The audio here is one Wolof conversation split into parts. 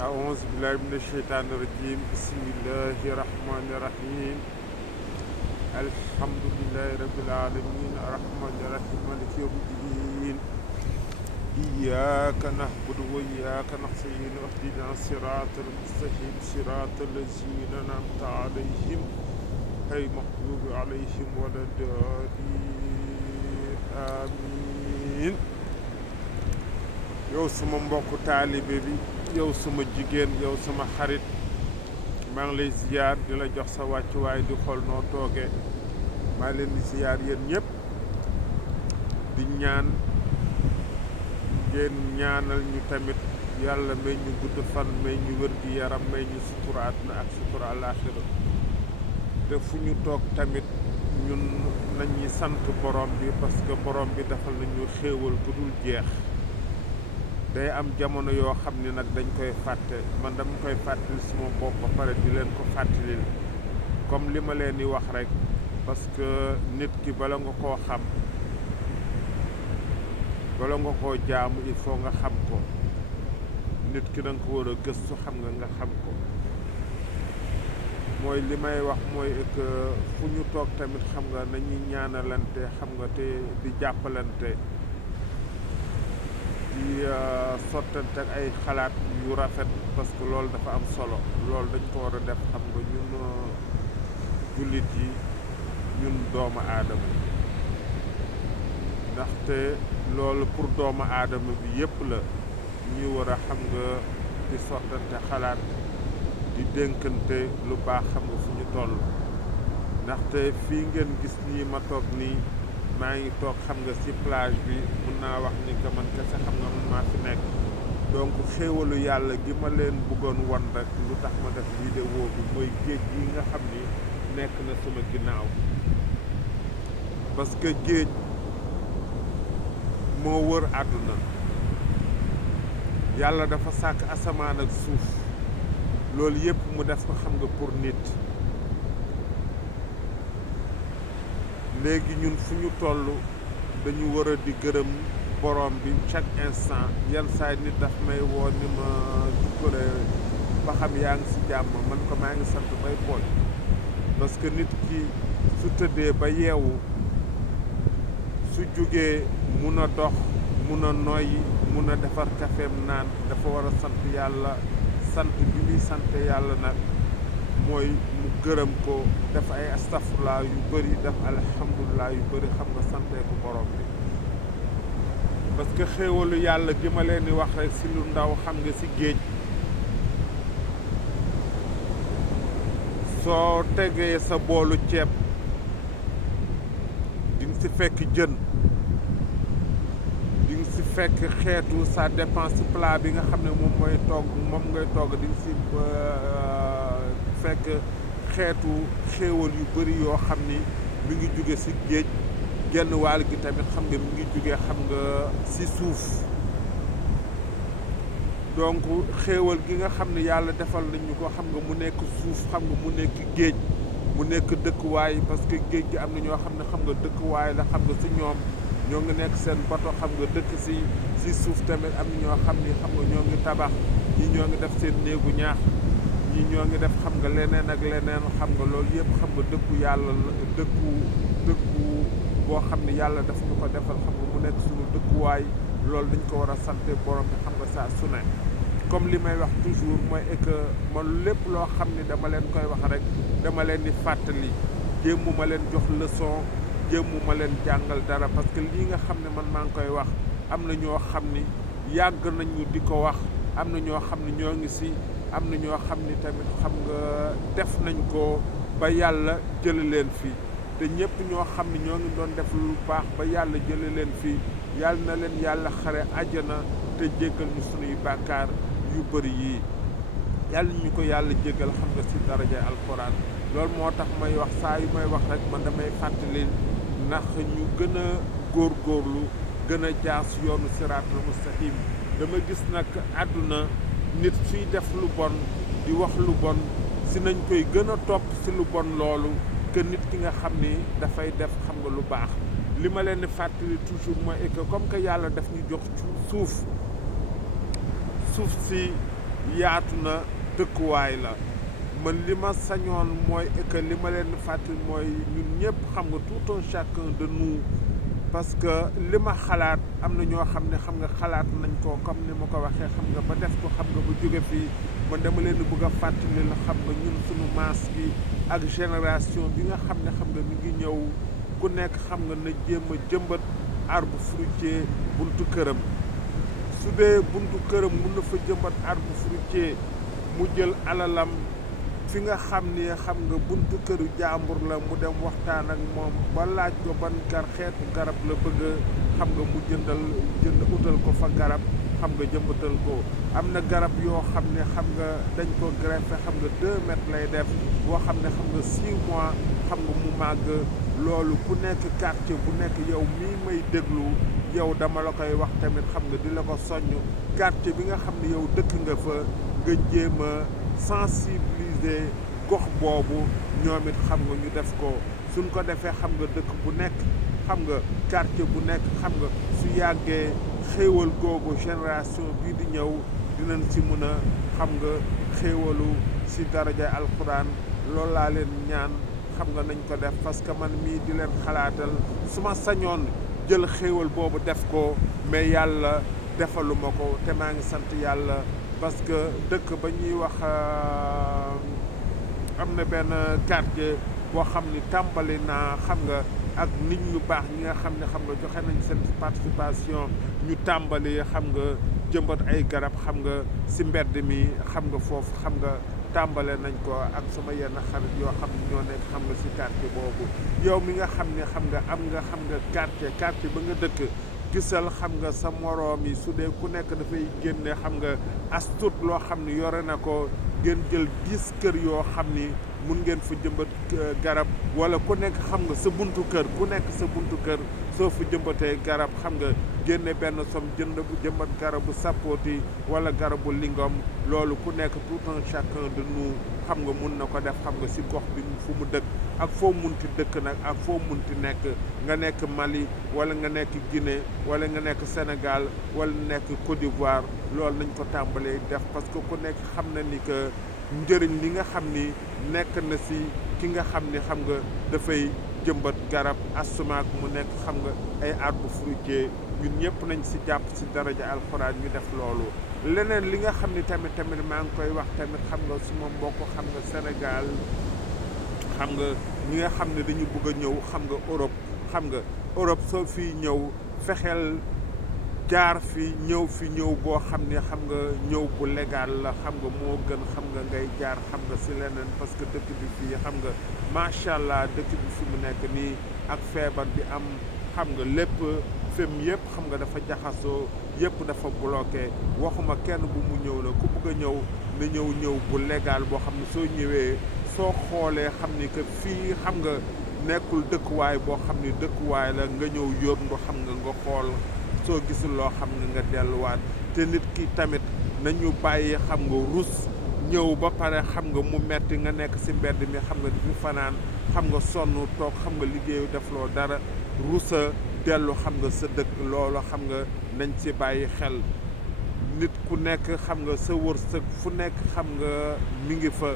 أعوذ بالله من الشيطان الرجيم بسم الله الرحمن الرحيم الحمد لله رب العالمين الرحمن الرحيم مالك يوم الدين إياك نعبد وإياك نستعين اهدنا الصراط المستقيم صراط الذين أنعمت عليهم غير المغضوب عليهم ولا الضالين آمين yow sama mbokk taalibe bi yow sama jigéen yow sama xarit maa ngi lay ziyaar di la jox sa wàccuwaay di xool noo toogee maa leen di ziyaar yéen ñëpp di ñaan ngeen ñaanal ñu tamit yàlla may ñu gudd fan may ñu wér gi yaram may ñu sutura àdduna ak sutura àllaaxira te fu ñu toog tamit ñun nañuy sant borom bi parce que borom bi defal nañu xéewal gu dul jeex day am jamono yoo xam ni nag dañ koy fàtte man dama koy fàttali suma bopp ba pare di leen ko fàttalil comme li ma leen di wax rek parce que nit ki bala nga koo xam bala nga koo jaamu il faut nga xam ko nit ki da nga ko war a gëstu xam nga xam ko mooy li may wax mooy que fu ñu toog tamit xam nga nañuy ñaanalante xam nga te di jàppalante di sottante ak ay xalaat yu rafet parce que loolu dafa am solo loolu dañ ko war a def xam nga ñun jullit yi ñun doomu aadama yi ndaxte loolu pour doomu aadama bi yépp la ñuy war a xam nga di sottante xalaat di dénkante lu baax xam nga fu ñu toll ndaxte fii ngeen gis nii ma toog nii maa ngi toog xam nga ci plage bi mun naa wax ni que man kese xam nga man maa fi nekk donc xéewalu yàlla gi ma leen bëggoon won rek lu tax ma def vidéo bi mooy géej gi nga xam ni nekk na sama ginnaaw parce que géej moo wër àdduna yàlla dafa sàkk asamaan ak suuf loolu yépp mu def ko xam nga pour nit léegi ñun fu ñu toll dañu war a di gërëm borom bi chaque instant yenn saay nit daf may woo ni ma jukkure ba xam yaa ngi ci jàmm man ko maa ngi sant bay pooj parce que nit ki su tëddee ba yeewu su jógee mun a dox mun a noyyi mun a defar kafeem naan dafa war a sant yàlla sant bi muy sant yàlla nag mooy mu gërëm ko def ay astafurlaa yu bëri def alhamdulilah yu bëri xam nga santee ko borom bi parce que xéewalu yàlla gi ma leen di wax rek si lu ndaw xam nga si géej soo tegee sa boolu ceeb di nga si fekk jën di nga si fekk xeetu ça dépend si plat bi nga xam ne moom ngay togg di nga si fekk xeetu xéewal yu bëri yoo xam ni mi ngi jóge ci géej genn wàll gi tamit xam nga mi ngi jóge xam nga ci suuf donc xéewal gi nga xam ne yàlla defal nañu ko xam nga mu nekk suuf xam nga mu nekk géej mu nekk dëkkuwaay parce que géej gi am na ñoo xam ne xam nga dëkkuwaay la xam nga ci ñoom ñoo ngi nekk seen bato xam nga dëkk ci suuf tamit am na ñoo xam ni xam nga ñoo ngi tabax ñi ñoo ngi def seen néegu ñaax ñi ñoo ngi def xam nga leneen ak leneen xam nga loolu yëpp xam nga dëkku yàlla dëkku boo xam ne yàlla daf ñu ko defal xam nga mu nekk suñu dëkkuwaay loolu dañ ko war a sante borom bi xam nga saa su ne comme li may wax toujours mooy que man lépp loo xam ne dama leen koy wax rek dama leen di fàttali jéemu ma leen jox leçon jéemu ma leen jàngal dara parce que lii nga xam ne man maa ngi koy wax am na ñoo xam ni yàgg nañu di ko wax am na ñoo xam ne ñoo ngi ci am na ñoo xam ni tamit xam nga def nañ ko ba yàlla jële leen fii te ñëpp ñoo xam ne ñoo ngi doon def lu baax ba yàlla jële leen fii yàlla na leen yàlla xare àjjana te jéggal ñu sunuy bàkkaar yu bëri yii yàlla ñu ko yàlla jéggal xam nga ci daraja alxuraan loolu moo tax may wax saa yu may wax rek man damay fàttali ndax ñu gën a góorgóorlu gën a jaas yoonu siraatal mustaqim dama gis nag àdduna nit suy def lu bon di wax lu bon si nañ koy gën a topp si lu bon loolu que nit ki nga xam ni dafay def xam nga lu baax li ma leen di fàttali toujours mooy que comme que yàlla daf ñu jox suuf si yaatu na dëkkuwaay la man li ma sañoon mooy que li ma leen fàttali mooy ñun ñëpp xam nga tout un chacun de nous parce que li ma xalaat am na ñoo xam ne xam nga xalaat nañ ko comme ni ma ko waxee xam nga ba def ko xam nga ba jóge fii man dama leen bëgg a fàttali la xam nga ñun suñu maas gi ak génération bi nga xam ne xam nga mi ngi ñëw ku nekk xam nga na jéem a jëmbat arbre fruitier buntu këram su dee buntu këram mun na fa jëmbat arbre fruitier mu jël alalam fi nga xam ni xam nga buntu këru jàmbur la mu dem waxtaan ak moom ba laaj ko ban xeetu garab la bëgg xam nga mu jënd utal ko fa garab xam nga jëmbatal ko am na garab yoo xam ne xam nga dañ ko greffé xam nga 2 mètres lay def boo xam ne xam nga 6 mois xam nga mu màgg loolu ku nekk quartier bu nekk yow mii may déglu yow dama la koy wax tamit xam nga di la ko soññ quartier bi nga xam ne yow dëkk nga fa nga jéem a sensibiliser gox boobu ñoom it xam nga ñu def ko suñ ko defee xam nga dëkk bu nekk xam nga quartier bu nekk xam nga su yàggee xéewal googu génération bii di ñëw dinañ ci mën a xam nga xéewalu ci daraja alquran loolu laa leen ñaan xam nga nañ ko def parce que man mii di leen xalaatal su ma sañoon jël xéewal boobu def ko mais yàlla defaluma ko te maa ngi sant yàlla parce que dëkk ba ñuy wax am na benn quartier boo xam ni tàmbali naa xam nga ak nit ñu baax ñi nga xam ne xam nga joxe nañ seen participation ñu tàmbali xam nga jëmbat ay garab xam nga ci mbedd mi xam nga foofu xam nga tàmbale nañ ko ak sama yenn xarit yoo xam ne ñoo nekk xam nga ci quartier boobu yow mi nga xam ne xam nga am nga xam nga quartier ba nga dëkk gisal xam nga sa moroom yi su dee ku nekk dafay génne xam nga as tuut loo xam ne yore na ko ngeen jël 10 kër yoo xam ni mun ngeen fa jëmbat garab wala ku nekk xam nga sa buntu kër ku nekk sa buntu kër soo fa jëmbatee garab xam nga génne benn som jëmbat garabu sapoti wala garabu lingom loolu ku nekk tout un chacun de nous xam nga mun na ko def xam nga ci gox bi fu mu dëkk ak foo munti dëkk nag ak foo munti nekk nga nekk Mali wala nga nekk Guinée wala nga nekk Sénégal wala nekk Côte d'Ivoire loolu nañ ko tàmbalee def parce que ku nekk xam na ni que njëriñ li nga xam ni nekk na ci ki nga xam ni xam nga dafay jëmbat garab asumaak mu nekk xam nga ay arbre fruitier ñun ñëpp nañ ci jàpp ci daraja alxuraan ñu def loolu leneen li nga xam ni tamit maa ngi koy wax tamit xam nga suma mbokk xam nga Sénégal xam nga ñi nga xam ne dañu bëgg a ñëw xam nga Europe soo fii ñëw fexeel jaar fi ñëw boo xam ne xam nga ñëw bu légal la xam nga moo gën xam nga ngay jaar xam nga ci leneen parce que dëkk bi fii xam nga macha allah dëkk bi fi mu nekk nii ak feebar bi am xam nga lépp fem yëpp xam nga dafa jaxasoo yëpp dafa bloqué waxuma kenn bu mu ñëw la ku bëgg a ñëw na ñëw bu légal boo xam ne soo ñëwee soo xoolee xam ni que fii xam nga nekkul dëkkuwaay boo xam ni dëkkuwaay la nga ñëw yóbbu xam nga xool soo gisul loo xam nga delluwaat te nit ki tamit nañu bàyyi xam nga rus ñëw ba pare xam nga mu metti nga nekk ci mbedd mi xam nga di fi fanaan xam nga sonn toog xam nga liggéeyu defloo dara rusa dellu xam nga sa dëkk loolu xam nga nañ ci bàyyi xel nit ku nekk xam nga sa wërsëg fu nekk xam nga mi ngi fa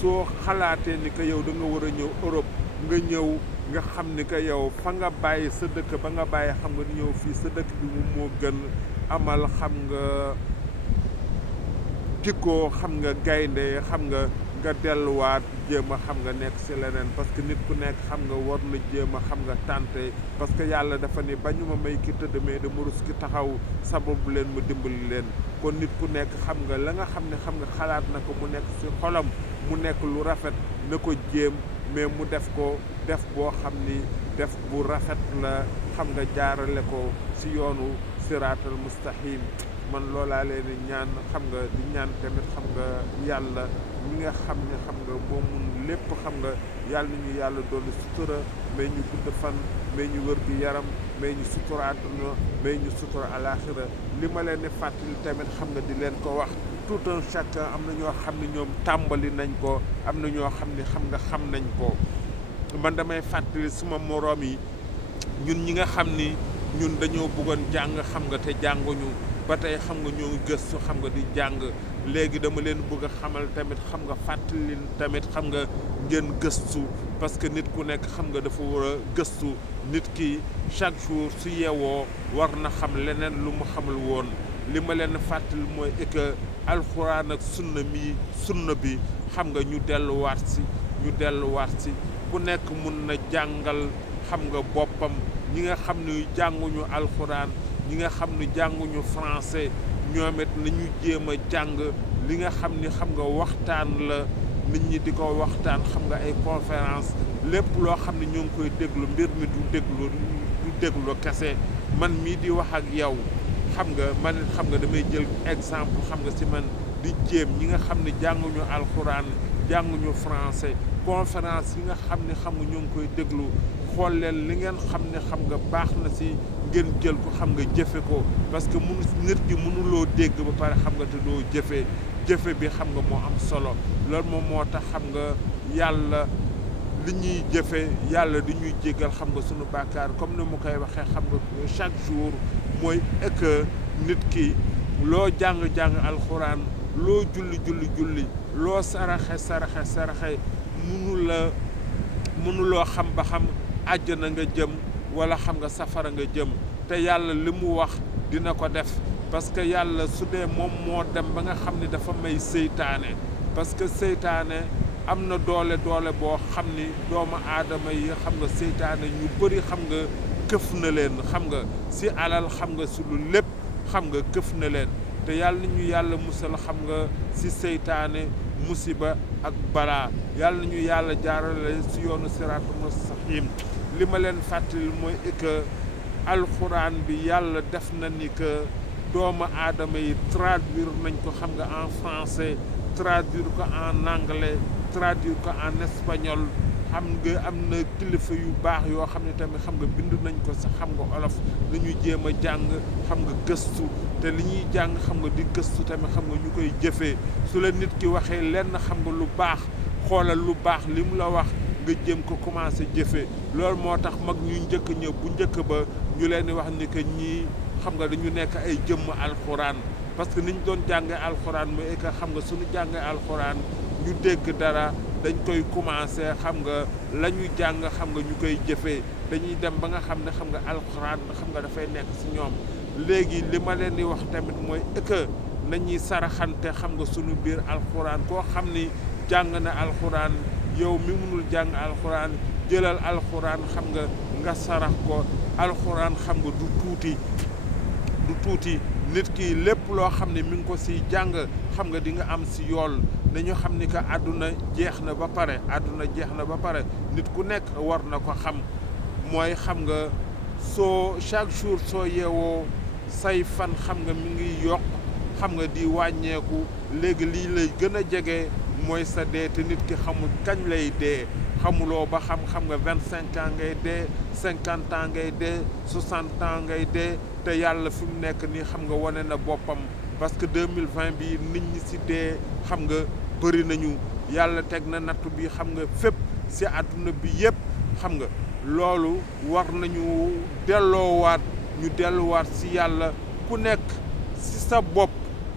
soo xalaatee ni que yow da nga war a ñëw Europe nga ñëw nga xam ni que yow fa nga bàyyi sa dëkk ba nga bàyyi xam nga ni ñëw fii sa dëkk bi moom moo gën amal xam nga jikkoo xam nga gaynde xam nga delluwaat jéem a xam nga nekk ci leneen parce que nit ku nekk xam nga war na jéem a xam nga tànte parce que yàlla dafa ni bañu ma may ki tëdd mais dama rus ki taxaw sababu leen ma dimbali leen kon nit ku nekk xam nga la nga xam ne xam nga xalaat na ko mu nekk ci xolam mu nekk lu rafet na ko jéem mais mu def ko def boo xam ni def bu rafet la xam nga jaarale ko ci yoonu siraatal mustaqim man loolaa leen di ñaan xam nga di ñaan tamit xam nga yàlla mi nga xam ne xam nga moom mun lépp xam nga yàlla na ñu yàlla doon sutura may ñu gudd fan may ñu wër gi yaram may ñu sutura àdduna may ñu sutura alaaxira li ma leen di fàttali tamit xam nga di leen ko wax tout un chacun am na ñoo xam ne ñoom tàmbali nañ ko am na ñoo xam ne xam nañ ko man damay fàttali suma moroom yi ñun ñi nga xam ni ñun dañoo bëggoon jàng xam nga te jànguñu ba tey xam nga ñoo ngi gëstu xam nga di jàng léegi dama leen bëgg a xamal tamit xam nga fàttali tamit xam nga ngeen gëstu parce que nit ku nekk xam nga dafa war a gëstu nit ki chaque jour su yeewoo war na xam leneen lu mu xamul woon li ma leen fàttali mooy que alxuraan ak sunna bi xam nga ñu delluwaat si ku nekk mun na jàngal xam nga boppam ñi nga xam ne jànguñu alxuraan ñi nga xam ne jànguñu français ñoom it nañu jéem a jàng li nga xam ni xam nga waxtaan la nit ñi di ko waxtaan xam nga ay conférence lépp loo xam ne ñoo ngi koy déglu mbir mi du déglu kese man mii di wax ak yow xam nga man xam nga damay jël exemple xam nga ci man di jéem ñi nga xam ne jànguñu alxuraan jànguñu français conférence yi nga xam ne xam nga ñoo ngi koy déglu xool leen li ngeen xam ne xam nga baax na ci ngeen jël ko xam nga jëfe ko parce que nit ki mënuloo dégg ba pare xam nga te doo jëfe bi xam nga moo am solo loolu moom moo tax xam nga yàlla li ñuy jëfe yàlla di ñuy jéggal xam nga sunu bàkkaar comme ni mu koy waxee xam nga chaque jour mooy que nit ki loo jàng alxuraan loo julli loo saraxe mënuloo xam ba xam àjjana nga jëm wala xam nga safara nga jëm te yàlla li mu wax dina ko def parce que yàlla su dee moom moo dem ba nga xam ni dafa may seytaane parce que seytaane am na doole boo xam ni doomu aadama yi xam nga seytaane ñu bëri xam nga këf na leen xam nga si alal xam nga si lu lépp xam nga këf na leen te yàlla na ñu yàlla musal xam nga si seytaane musiba ak balaa yàlla na ñu yàlla jaarale si yoonu siraatul mustaqiim li ma leen fàttali mooy que alxuraan bi yàlla def na ni que doomu aadama yi traduire nañ ko xam nga en français traduire ko en anglais traduire ko en espagnol xam nga am na kilifa yu baax yoo xam ne tamit xam nga bind nañ ko sax xam nga olof dañuy jéem a jàng xam nga gëstu te li ñuy jàng xam nga di gëstu tamit xam nga ñu koy jëfee su la nit ki waxee lenn xam nga lu baax xoolal lu baax li mu la wax nga jéem ko commencé jëfee loolu moo tax mag ñu njëkk ñëw bu njëkk ba ñu leen di wax ni que ñii xam nga dañu nekk ay jëmm alxuraan parce que niñ doon jàngee alxuraan mooy que xam nga suñu jàngee alxuraan ñu dégg dara dañ koy commencé xam nga la ñu jàng xam nga ñu koy jëfee dañuy dem ba nga xam ne xam nga alxuraan xam nga dafay nekk ci ñoom léegi li ma leen di wax tamit mooy que nañuy saraxante xam nga suñu biir alxuraan koo xam ni jàng na alxuraan yow mi mënul jàng alxuraan jëlal alxuraan xam nga sarax ko alxuraan xam nga du tuuti nit ki lépp loo xam ne mi ngi ko si jàng xam nga di nga am si yool dañu xam ni que àdduna jeex na ba pare nit ku nekk war na ko xam mooy xam nga soo chaque jour soo yeewoo say fan xam nga mi ngi yokk xam nga di wàññeeku léegi lii lay gën a jege mooy sa dee te nit ki xamul kañ lay dee xamuloo ba xam nga 25 ans ngay dee 50 ans ngay dee 60 ans ngay dee te yàlla fi mu nekk nii xam nga wane na boppam parce que 2020 bi nit ñi si dee xam nga bëri nañu yàlla teg na nattu bi xam nga fépp si àdduna bi yëpp xam nga loolu war nañu delluwaat si yàlla ku nekk si sa bopp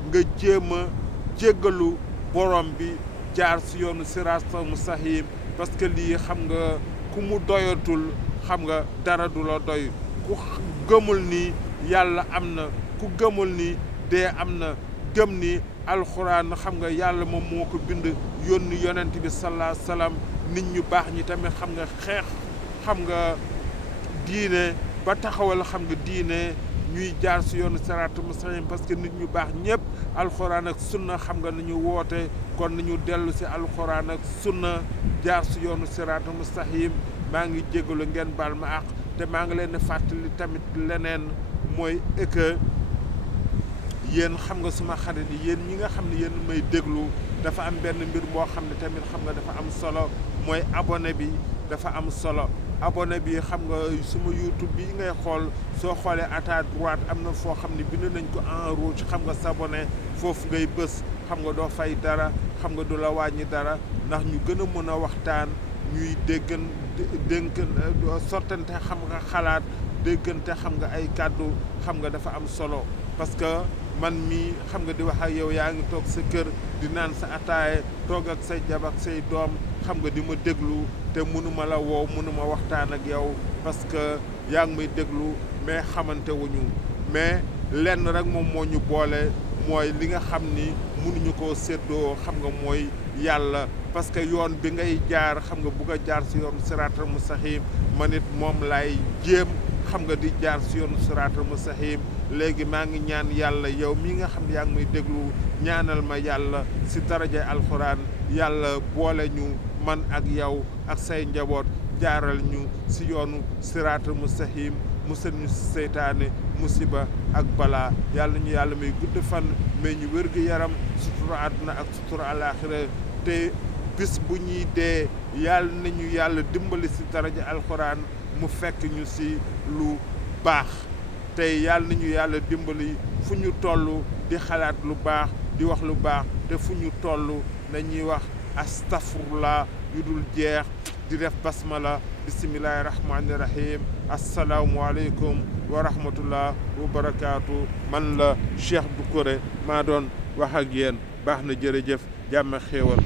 nga jéem a jéggalu borom bi jaar si yoonu siraatal mustaqiim parce que lii xam nga ku mu doyatul xam nga dara du la doy ku gëmul ni yàlla am na ku gëmul ni dee am na gëm ni alxuraan xam nga yàlla moom moo ko bind yónni yonent bi sallallahu alayhi wa sallam nit ñu baax ñi tamit xam nga xeex xam nga diine ba taxawal xam nga diine ñuy jaar si yoonu siraatal mustaqiim parce que nit ñu baax ñëpp alxuraan ak sunna xam nga nañu woote kon nañu dellu si alxuraan ak sunna jaar si yoonu siraatal mustaqiim maa ngi jégalu ngeen baal ma àq te maa ngi leen di fàttali tamit leneen mooy que yéen xam nga suma xarit yi yéen ñi nga xam ne yéen may déglu dafa am benn mbir boo xam ne tamit xam nga dafa am solo mooy abonné bi dafa am solo abonné bi xam nga suma YouTube bi ngay xool soo xoolee à ta droite am na foo xam ne bind nañ ko en rouge xam nga s'abonné foofu ngay bës xam nga doo fay dara xam nga du la wàññi dara ndax ñu gën a mën a waxtaan ñuy dénk sottante xam nga xalaat déggante xam nga ay kàddu xam nga dafa am solo parce que man mii xam nga di wax ak yow yaa ngi toog sa kër di naan sa ataaye toog ak say jab ak say doom xam nga di ma déglu te mënuma la woo mënuma waxtaan ak yow parce que yaa ngi may déglu mais xamante wuñu mais lenn rek moom moo ñu boole mooy li nga xam ni mënuñu koo séddoo xam nga mooy yàlla parce que yoon bi ngay jaar xam nga bugg a jaar si yoon siraatal mustaqiim man it moom lay jéem xam nga di jaar si yoonu siraatal mustaqiim léegi maa ngi ñaan yàlla yow mii nga xam ne yaa ngi may déglu ñaanal ma yàlla si daraja alxuraan yàlla boole ñu man ak yow ak say njaboot jaaral ñu si yoonu siraatal mustaqiim musal ñu si seytaane musiba ak balaa yàlla ñu yàlla may gudd fan mais ñu wér gu yaram sutura àdduna ak sutura alaaxira te bis bu ñuy dee yàlla nañu yàlla dimbali si daraja alxuraan mu fekk ñu si lu baax tey yàlla nañu yàlla dimbali fu ñu toll di xalaat lu baax di wax lu baax te fu ñu toll nañuy wax astafurlah yu dul jeex di def basmala bisimillahi rahmaani rahim asalaamualeykum wa rahmatullah wa barakaatu man la Cheikh Doucouré maa doon wax ak yéen baax na jërëjëf jàmm xéewal